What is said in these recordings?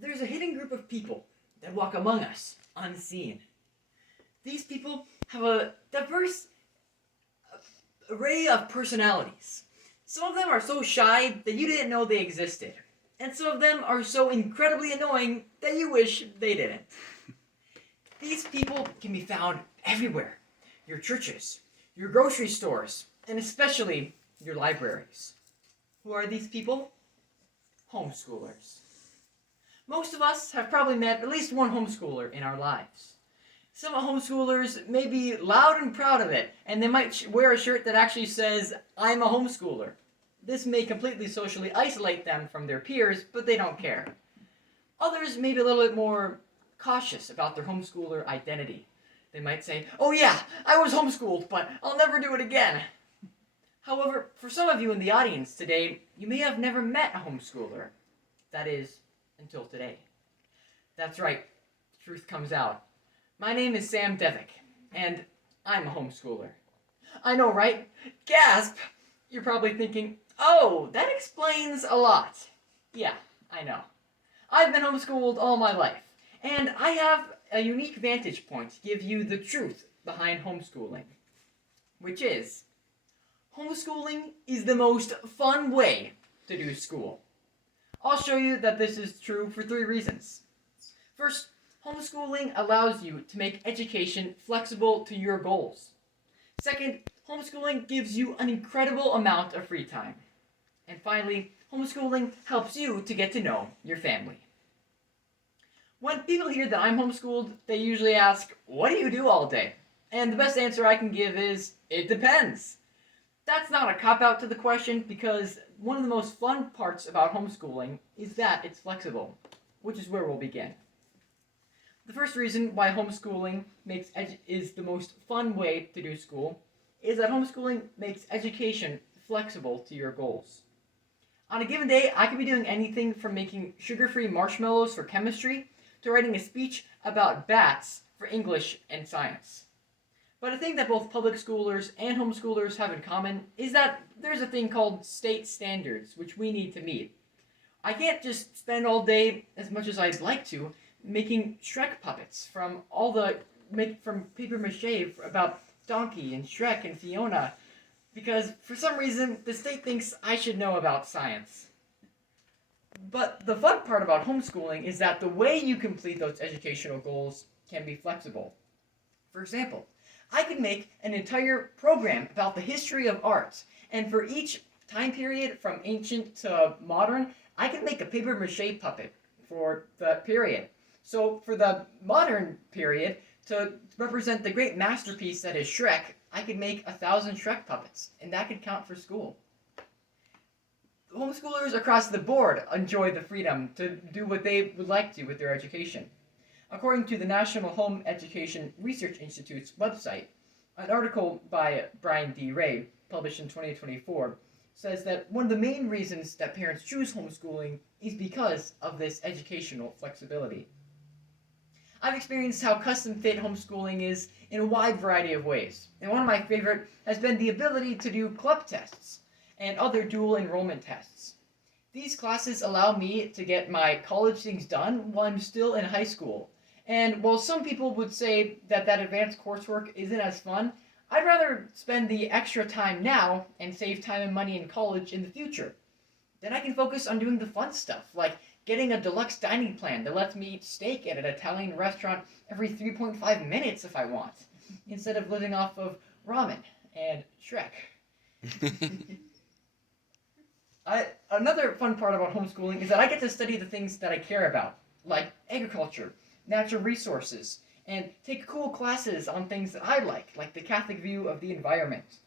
there's a hidden group of people that walk among us unseen. These people have a diverse array of personalities. Some of them are so shy that you didn't know they existed, and some of them are so incredibly annoying that you wish they didn't. These people can be found everywhere: your churches, your grocery stores, and especially your libraries. Who are these people? Homeschoolers. Most of us have probably met at least one homeschooler in our lives. Some homeschoolers may be loud and proud of it, and they might wear a shirt that actually says, "I'm a homeschooler." This may completely socially isolate them from their peers, but they don't care. Others may be a little bit more cautious about their homeschooler identity. They might say, "Oh yeah, I was homeschooled, but I'll never do it again." However, for some of you in the audience today, you may have never met a homeschooler. That is, until today. That's right, truth comes out. My name is Sam Devick, and I'm a homeschooler. I know, right? Gasp! You're probably thinking, "Oh, that explains a lot." Yeah, I know. I've been homeschooled all my life, and I have a unique vantage point to give you the truth behind homeschooling, which is, homeschooling is the most fun way to do school. I'll show you that this is true for 3 reasons. First, homeschooling allows you to make education flexible to your goals. Second, homeschooling gives you an incredible amount of free time. And finally, homeschooling helps you to get to know your family. When people hear that I'm homeschooled, they usually ask, "What do you do all day?" And the best answer I can give is, "It depends." That's not a cop-out to the question, because one of the most fun parts about homeschooling is that it's flexible, which is where we'll begin. The first reason why homeschooling is the most fun way to do school is that homeschooling makes education flexible to your goals. On a given day, I could be doing anything from making sugar-free marshmallows for chemistry to writing a speech about bats for English and science. But a thing that both public schoolers and homeschoolers have in common is that there's a thing called state standards, which we need to meet. I can't just spend all day, as much as I'd like to, making Shrek puppets from paper mache about Donkey and Shrek and Fiona, because for some reason the state thinks I should know about science. But the fun part about homeschooling is that the way you complete those educational goals can be flexible. For example, I could make an entire program about the history of art, and for each time period from ancient to modern, I could make a paper mache puppet for the period. So for the modern period, to represent the great masterpiece that is Shrek, I could make 1,000 Shrek puppets, and that could count for school. Homeschoolers across the board enjoy the freedom to do what they would like to with their education. According to the National Home Education Research Institute's website, an article by Brian D. Ray, published in 2024, says that one of the main reasons that parents choose homeschooling is because of this educational flexibility. I've experienced how custom-fit homeschooling is in a wide variety of ways, and one of my favorite has been the ability to do club tests and other dual enrollment tests. These classes allow me to get my college things done while I'm still in high school, and while some people would say that advanced coursework isn't as fun, I'd rather spend the extra time now and save time and money in college in the future. Then I can focus on doing the fun stuff, like getting a deluxe dining plan that lets me eat steak at an Italian restaurant every 3.5 minutes if I want, instead of living off of ramen and Shrek. Another fun part about homeschooling is that I get to study the things that I care about, like agriculture, natural resources, and take cool classes on things that I like the Catholic view of the environment.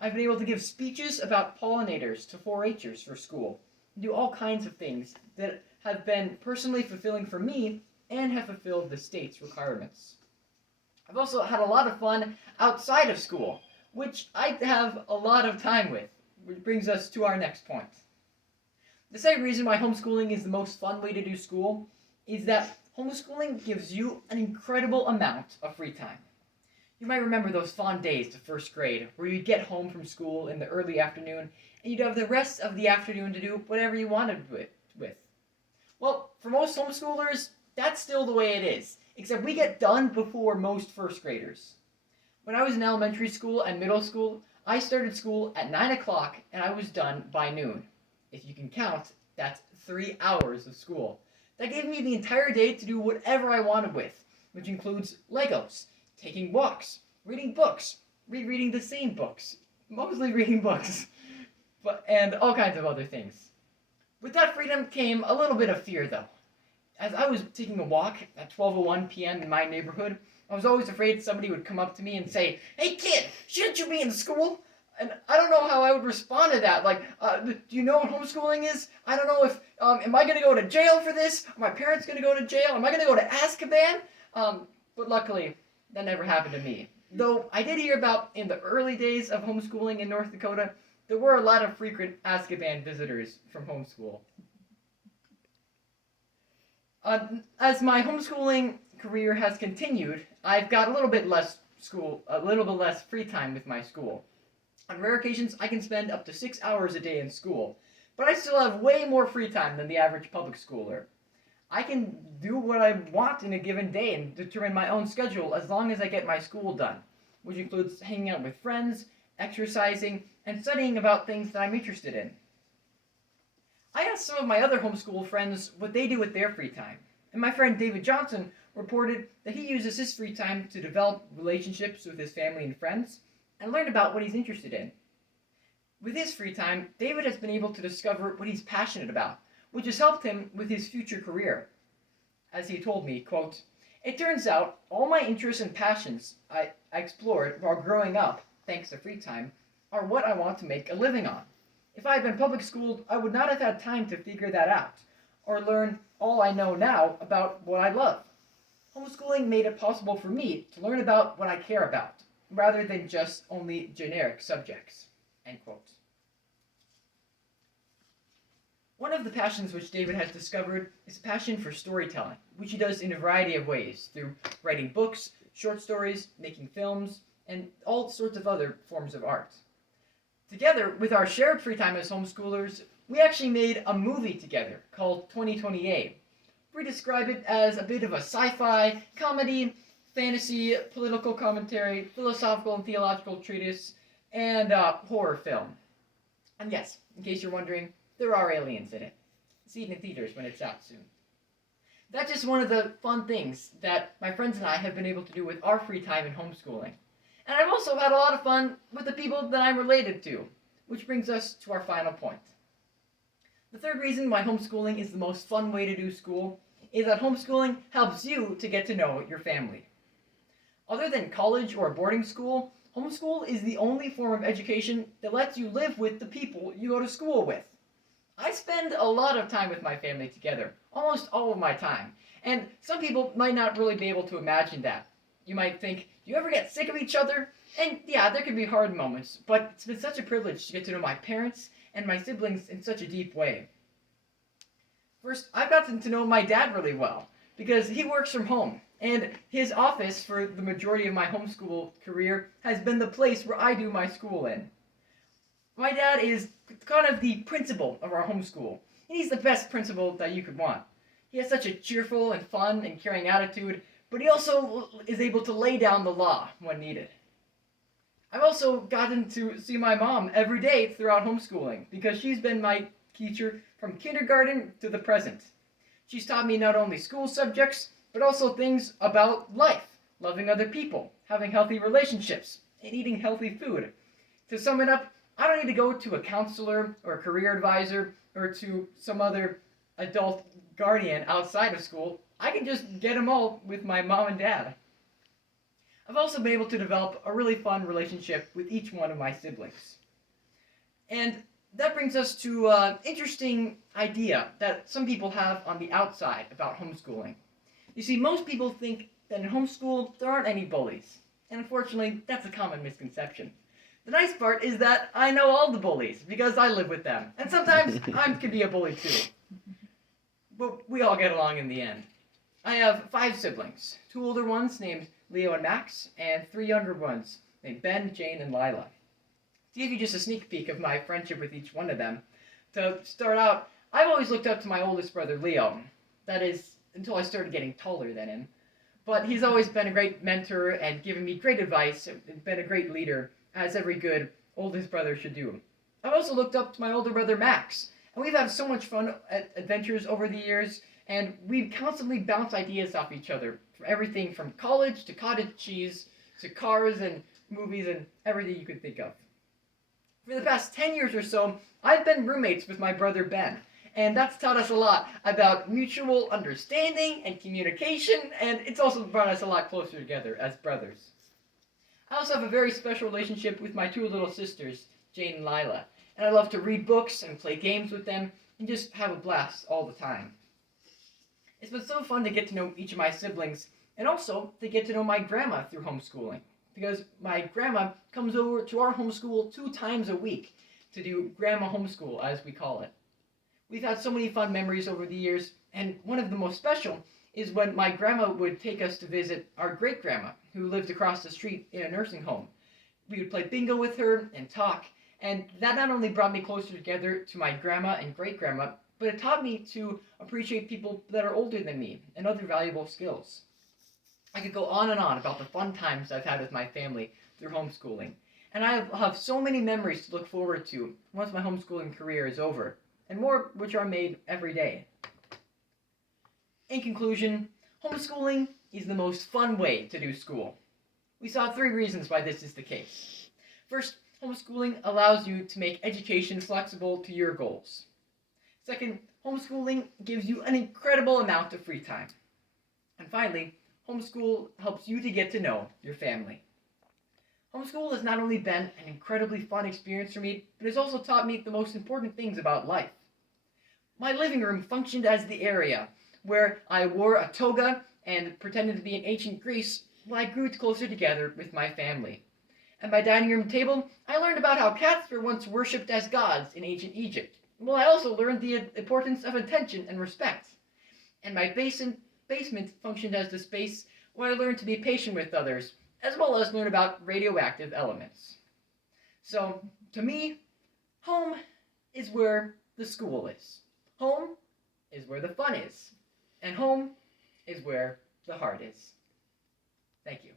I've been able to give speeches about pollinators to 4-Hers for school, and do all kinds of things that have been personally fulfilling for me and have fulfilled the state's requirements. I've also had a lot of fun outside of school, which I have a lot of time with, which brings us to our next point. The second reason why homeschooling is the most fun way to do school is that homeschooling gives you an incredible amount of free time. You might remember those fond days to first grade where you'd get home from school in the early afternoon and you'd have the rest of the afternoon to do whatever you wanted with. Well, for most homeschoolers, that's still the way it is, except we get done before most first graders. When I was in elementary school and middle school, I started school at 9 o'clock and I was done by noon. If you can count, that's 3 hours of school. That gave me the entire day to do whatever I wanted with, which includes Legos, taking walks, reading books, rereading the same books, mostly reading books, and all kinds of other things. With that freedom came a little bit of fear, though. As I was taking a walk at 12:01 p.m. in my neighborhood, I was always afraid somebody would come up to me and say, "Hey kid, shouldn't you be in school?" And I don't know how I would respond to that. Like, do you know what homeschooling is? I don't know if, am I going to go to jail for this? Are my parents going to go to jail? Am I going to go to Azkaban? But luckily, that never happened to me. Though I did hear about in the early days of homeschooling in North Dakota, there were a lot of frequent Azkaban visitors from homeschool. As my homeschooling career has continued, I've got a little bit less free time with my school. On rare occasions, I can spend up to 6 hours a day in school, but I still have way more free time than the average public schooler. I can do what I want in a given day and determine my own schedule as long as I get my school done, which includes hanging out with friends, exercising, and studying about things that I'm interested in. I asked some of my other homeschool friends what they do with their free time, and my friend David Johnson reported that he uses his free time to develop relationships with his family and friends and learn about what he's interested in. With his free time, David has been able to discover what he's passionate about, which has helped him with his future career. As he told me, quote, "It turns out all my interests and passions I explored while growing up, thanks to free time, are what I want to make a living on. If I had been public schooled, I would not have had time to figure that out, or learn all I know now about what I love. Homeschooling made it possible for me to learn about what I care about, rather than just only generic subjects." End quote. One of the passions which David has discovered is a passion for storytelling, which he does in a variety of ways, through writing books, short stories, making films, and all sorts of other forms of art. Together, with our shared free time as homeschoolers, we actually made a movie together called 2028. We describe it as a bit of a sci-fi, comedy, fantasy, political commentary, philosophical and theological treatise, and horror film. And yes, in case you're wondering, there are aliens in it. See it in theaters when it's out soon. That's just one of the fun things that my friends and I have been able to do with our free time in homeschooling. And I've also had a lot of fun with the people that I'm related to, which brings us to our final point. The third reason why homeschooling is the most fun way to do school is that homeschooling helps you to get to know your family. Other than college or boarding school, homeschool is the only form of education that lets you live with the people you go to school with. I spend a lot of time with my family together, almost all of my time, and some people might not really be able to imagine that. You might think, do you ever get sick of each other? And yeah, there can be hard moments, but it's been such a privilege to get to know my parents and my siblings in such a deep way. First, I've gotten to know my dad really well, because he works from home, and his office for the majority of my homeschool career has been the place where I do my school in. My dad is kind of the principal of our homeschool, and he's the best principal that you could want. He has such a cheerful and fun and caring attitude, but he also is able to lay down the law when needed. I've also gotten to see my mom every day throughout homeschooling, because she's been my teacher from kindergarten to the present. She's taught me not only school subjects, but also things about life, loving other people, having healthy relationships, and eating healthy food. To sum it up, I don't need to go to a counselor or a career advisor or to some other adult guardian outside of school. I can just get them all with my mom and dad. I've also been able to develop a really fun relationship with each one of my siblings. And that brings us to an interesting idea that some people have on the outside about homeschooling. You see, most people think that in homeschool there aren't any bullies. And unfortunately, that's a common misconception. The nice part is that I know all the bullies because I live with them. And sometimes I can be a bully too. But we all get along in the end. I have 5 siblings, 2 older ones named Leo and Max, and 3 younger ones named Ben, Jane, and Lila. To give you just a sneak peek of my friendship with each one of them, to start out, I've always looked up to my oldest brother Leo, That is, until I started getting taller than him. But he's always been a great mentor and given me great advice and been a great leader, as every good oldest brother should do. I've also looked up to my older brother Max, and we've had so much fun at adventures over the years, and we constantly bounce ideas off each other, from everything from college to cottage cheese to cars and movies and everything you could think of. For the past 10 years or so, I've been roommates with my brother Ben, and that's taught us a lot about mutual understanding and communication, and it's also brought us a lot closer together as brothers. I also have a very special relationship with my two little sisters, Jane and Lila, and I love to read books and play games with them and just have a blast all the time. It's been so fun to get to know each of my siblings and also to get to know my grandma through homeschooling, because my grandma comes over to our homeschool 2 times a week to do grandma homeschool, as we call it. We've had so many fun memories over the years, and one of the most special is when my grandma would take us to visit our great-grandma, who lived across the street in a nursing home. We would play bingo with her and talk, and that not only brought me closer together to my grandma and great-grandma, but it taught me to appreciate people that are older than me and other valuable skills. I could go on and on about the fun times I've had with my family through homeschooling, and I have so many memories to look forward to once my homeschooling career is over, and more which are made every day. In conclusion, homeschooling is the most fun way to do school. We saw 3 reasons why this is the case. First, homeschooling allows you to make education flexible to your goals. Second, homeschooling gives you an incredible amount of free time. And finally, homeschool helps you to get to know your family. Homeschool has not only been an incredibly fun experience for me, but has also taught me the most important things about life. My living room functioned as the area where I wore a toga and pretended to be in ancient Greece while I grew closer together with my family. At my dining room table, I learned about how cats were once worshipped as gods in ancient Egypt. Well, I also learned the importance of attention and respect. And my basement functioned as the space where I learned to be patient with others, as well as learn about radioactive elements. So, to me, home is where the school is. Home is where the fun is. And home is where the heart is. Thank you.